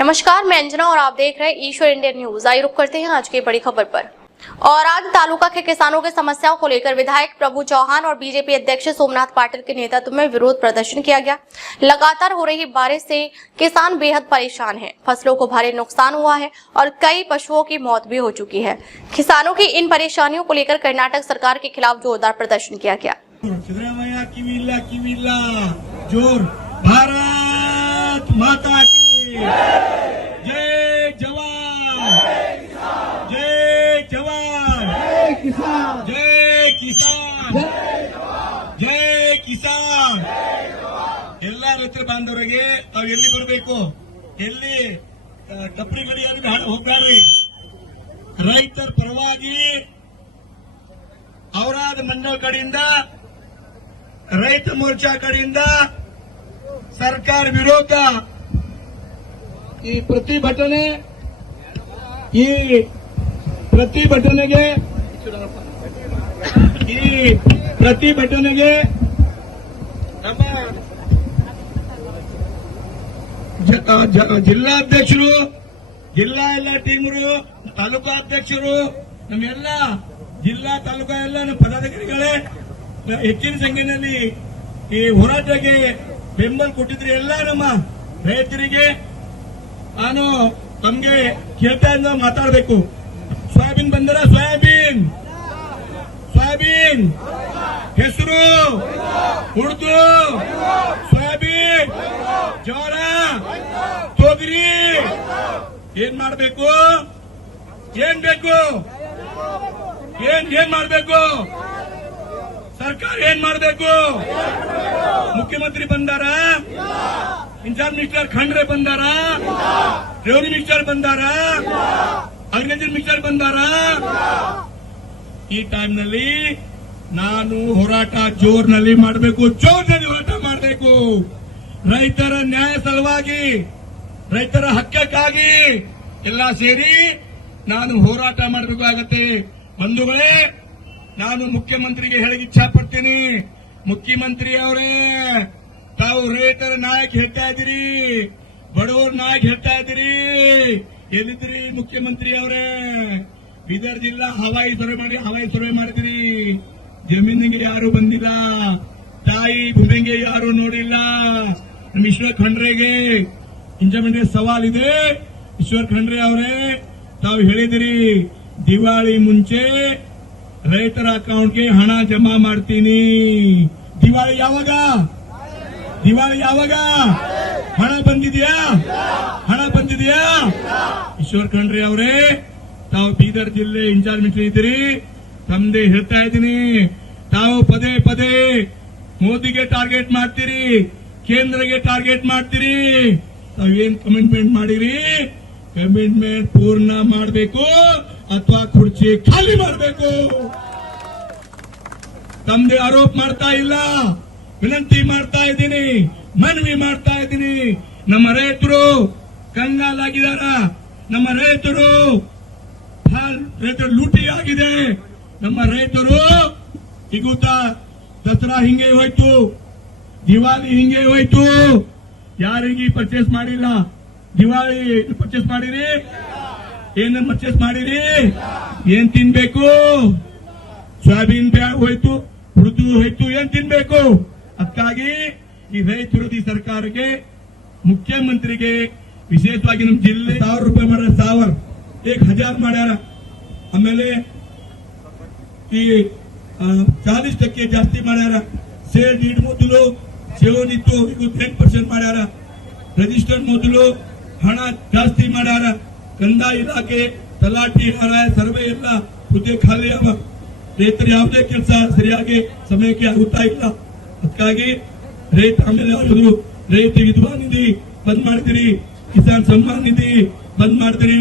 नमस्कार, मैं अंजना और आप देख रहे हैं ईश्वर इंडिया न्यूज। आइए रुक करते हैं आज की बड़ी खबर पर। और आज तालुका के किसानों की समस्याओं को लेकर विधायक प्रभु चौहान और बीजेपी अध्यक्ष सोमनाथ पाटिल के नेतृत्व में विरोध प्रदर्शन किया गया। लगातार हो रही बारिश से किसान बेहद परेशान हैं। फसलों को भारी नुकसान हुआ है और कई पशुओं की मौत भी हो चुकी है। किसानों की इन परेशानियों को लेकर कर्नाटक सरकार के खिलाफ जोरदार प्रदर्शन किया गया। जोर भारत माता की जय जवान, जय जवान, जय किसान, जय किसान, जय किसान। ಎಲ್ಲ ರೈತರ ಬಾಂಧವರಿಗೆ ತಾವು ಎಲ್ಲಿ ಬರಬೇಕು, ಎಲ್ಲಿ ಟಪ್ಪರಿ ಗಡಿಯಲ್ಲಿ ಹೋಗ್ಬೇಡ್ರಿ. ರೈತರ ಪರವಾಗಿ ಔರಾದ ಮಂಡಲ ಕಡೆಯಿಂದ ರೈತ ಮೋರ್ಚಾ ಕಡೆಯಿಂದ ಸರ್ಕಾರ ವಿರೋಧ ಈ ಪ್ರತಿಭಟನೆಗೆ ನಮ್ಮ ಜಿಲ್ಲಾಧ್ಯಕ್ಷರು, ಜಿಲ್ಲಾ ಎಲ್ಲ ಟೀಮರು, ತಾಲೂಕಾ ಅಧ್ಯಕ್ಷರು, ನಮ್ಮೆಲ್ಲ ಜಿಲ್ಲಾ ತಾಲೂಕಾ ಎಲ್ಲ ನಮ್ಮ ಪದಾಧಿಕಾರಿಗಳೇ ಹೆಚ್ಚಿನ ಸಂಖ್ಯೆಯಲ್ಲಿ ಈ ಹೋರಾಟಕ್ಕೆ ಬೆಂಬಲ ಕೊಟ್ಟಿದ್ರಿ. ಎಲ್ಲ ನಮ್ಮ ರೈತರಿಗೆ ನಾನು ತಮ್ಗೆ ಕೇಳ್ತಾ ಇದ್ದ ಮಾತಾಡಬೇಕು. ಸೋಯಾಬೀನ್ ಬಂದರ ಸೋಯಾಬೀನ್ ಹೆಸರು ಉರ್ದು ಸೋಯಾಬೀನ್ ಜೋಳ ತೊಗರಿ ಏನ್ ಮಾಡಬೇಕು, ಏನ್ ಬೇಕು, ಏನ್ ಮಾಡಬೇಕು, ಸರ್ಕಾರ ಏನ್ ಮಾಡಬೇಕು? ಮುಖ್ಯಮಂತ್ರಿ ಬಂದಾರ, ಇನ್ಚಾರ್ಜ್ ಮಿನಿಸ್ಟರ್ ಖಂಡ್ರೆ ಬಂದಾರ, ರೆವಿನ್ಯೂ ಮಿನಿಸ್ಟರ್ ಬಂದಾರ, ಅಗ್ರಿಕಲ್ಚರ್ ಮಿನಿಸ್ಟರ್ ಬಂದಾರ. ಈ ಟೈಮ್ನಲ್ಲಿ ನಾನು ಹೋರಾಟ ಜೋರ್ನಲ್ಲಿ ಮಾಡಬೇಕು, ಜೋರ್ನಲ್ಲಿ ಹೋರಾಟ ಮಾಡಬೇಕು. ರೈತರ ನ್ಯಾಯ ಸಲುವಾಗಿ, ರೈತರ ಹಕ್ಕಕ್ಕಾಗಿ ಎಲ್ಲ ಸೇರಿ ನಾನು ಹೋರಾಟ ಮಾಡಬೇಕಾಗತ್ತೆ. ಬಂಧುಗಳೇ, ನಾನು ಮುಖ್ಯಮಂತ್ರಿಗೆ ಹೇಳಕ್ಕೆ ಇಚ್ಛಾ ಪಡ್ತೀನಿ. ಮುಖ್ಯಮಂತ್ರಿ ಅವರೇ, ತಾವು ರೈತರ ನಾಯಕ ಹೇಳ್ತಾ ಇದ್ದೀರಿ, ಬಡವರ ನಾಯಕ ಹೇಳ್ತಾ ಇದ್ದೀರಿ, ಎಲ್ಲಿದ್ರಿ ಮುಖ್ಯಮಂತ್ರಿ ಅವರೇ? ಬೀದರ್ ಜಿಲ್ಲಾ ಹವಾಯಿ ಸರ್ವೆ ಮಾಡಿದ್ರಿ, ಜಮೀನಿಗೆ ಯಾರು ಬಂದಿಲ್ಲ, ತಾಯಿ ಭೂಮಿಗೆ ಯಾರು ನೋಡಿಲ್ಲ. ನಮ್ಮ ಈಶ್ವರ್ ಖಂಡ್ರೆಗೆ ಇಂಜಮೆಂಟ್ಗೆ ಸವಾಲ್ ಇದೆ. ಈಶ್ವರ್ ಖಂಡ್ರೆ ಅವರೇ, ತಾವು ಹೇಳಿದಿರಿ ದಿವಾಳಿ ಮುಂಚೆ ರೈತರ ಅಕೌಂಟ್ಗೆ ಹಣ ಜಮಾ ಮಾಡ್ತೀನಿ. ದಿವಾಳಿ ಯಾವಾಗ ಹಣ ಬಂದಿದೆಯಾ? ಈಶ್ವರ್ ಖಂಡ್ರೆ ಅವರೇ, ತಾವು ಬೀದರ್ ಜಿಲ್ಲೆ ಇನ್ಚಾರ್ಜ್ ಮಿನಿಸ್ಟರ್ ಇದ್ದೀರಿ, ತಮ್ಮದೇ ಹೇಳ್ತಾ ಇದ್ದೀನಿ. ತಾವು ಪದೇ ಪದೇ ಮೋದಿಗೆ ಟಾರ್ಗೆಟ್ ಮಾಡ್ತೀರಿ, ಕೇಂದ್ರಗೆ ಟಾರ್ಗೆಟ್ ಮಾಡ್ತೀರಿ. ತಾವೇನ್ ಕಮಿಟ್ಮೆಂಟ್ ಮಾಡಿರಿ, ಕಮಿಟ್ಮೆಂಟ್ ಪೂರ್ಣ ಮಾಡಬೇಕು ಅಥವಾ ಕುರ್ಚಿ ಖಾಲಿ ಮಾಡಬೇಕು. ತಮ್ಮದೇ ಆರೋಪ ಮಾಡ್ತಾ ಇಲ್ಲ, ವಿನಂತಿ ಮಾಡ್ತಾ ಇದ್ದೀನಿ, ಮನವಿ ಮಾಡ್ತಾ ಇದ್ದೀನಿ. ನಮ್ಮ ರೈತರು ಕಂಗಾಲಾಗಿದಾರ, ನಮ್ಮ ರೈತರು ಲೂಟಿ ಆಗಿದೆ. ನಮ್ಮ ರೈತರು ಈಗೂತ ದಸರಾ ಹಿಂಗೆ ಹೋಯ್ತು, ದಿವಾಲಿ ಹಿಂಗೆ ಹೋಯ್ತು, ಯಾರಿಗೆ ಪರ್ಚೇಸ್ ಮಾಡಿಲ್ಲ. ದಿವಾಳಿ ಪರ್ಚೇಸ್ ಮಾಡಿರಿ, ಏನ ಪರ್ಚೇಸ್ ಮಾಡಿರಿ, ಏನ್ ತಿನ್ಬೇಕು? ಸೋಯಾಬೀನ್ ಬ್ಯಾಗ್ ಹೋಯ್ತು, ಉರ್ದು ಹೋಯ್ತು, ಏನ್ ತಿನ್ಬೇಕು? ಅದಕ್ಕಾಗಿ ಈ ರೈತ ವಿರೋಧಿ ಸರ್ಕಾರಕ್ಕೆ, ಮುಖ್ಯಮಂತ್ರಿಗೆ, ವಿಶೇಷವಾಗಿ ನಮ್ಮ ಜಿಲ್ಲೆ 1000 ರೂಪಾಯಿ ಮಾಡ್ಯಾರ, 1000 ಮಾಡ್ಯಾರ. ಆಮೇಲೆ ಈ 40% ಜಾಸ್ತಿ ಮಾಡ್ಯಾರ. ಸೇಲ್ ಡೀಡ್ ಮೊದಲು ಸೇವನ್ ಇತ್ತು, ಈಗ 10% ಮಾಡ್ಯಾರ. ರಿಜಿಸ್ಟರ್ ಮೊದಲು ಹಣ ಜಾಸ್ತಿ ಮಾಡ್ಯಾರ. ಕಂದಾಯ ಇಲಾಖೆ, ತಲಾಟಿ, ಹರಾಯ, ಸರ್ವೆ ಎಲ್ಲ ಹುದ್ದೆ ಖಾಲಿ ಅವ. ರೈತರು ಯಾವುದೇ ಕೆಲಸ ಸರಿಯಾಗಿ ಸಮಯಕ್ಕೆ ಆಗುತ್ತಾ ಇಲ್ಲ. ಅದಕ್ಕಾಗಿ ರೈತ ಆಮೇಲೆ ಯಾವುದು ರೈತ ವಿಧವಾ ನಿಧಿ ಬಂದ್ ಮಾಡ್ತೀರಿ, ಕಿಸಾನ್ ಸಮ್ಮಾನ್ ನಿಧಿ ಬಂದ್ ಮಾಡ್ತೀರಿ,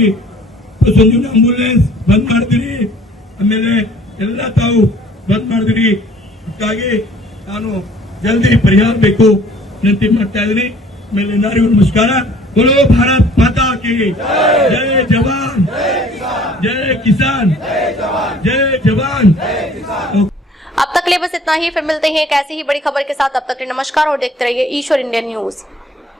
ಸಂಜೀವನಿ ಆಂಬುಲೆನ್ಸ್ ಬಂದ್ ಮಾಡ್ತೀರಿ, ಆಮೇಲೆ ಎಲ್ಲ ತಾವು ಬಂದ್ ಮಾಡಿದಿರಿ. ಅದಕ್ಕಾಗಿ ನಾನು ಜಲ್ದಿ ಪರಿಹಾರ ಬೇಕು ವಿನಂತಿ ಮಾಡ್ತಾ ಇದ್ದೀನಿ. ಆಮೇಲೆ ಎಲ್ಲರಿಗೂ ನಮಸ್ಕಾರ. बोलो भारत माता की जय जवान, जय किसान, जय जवान। अब तक के लिए बस इतना ही। फिर मिलते हैं एक ऐसी ही बड़ी खबर के साथ। अब तक के लिए नमस्कार और देखते रहिए ईश्वर इंडिया न्यूज।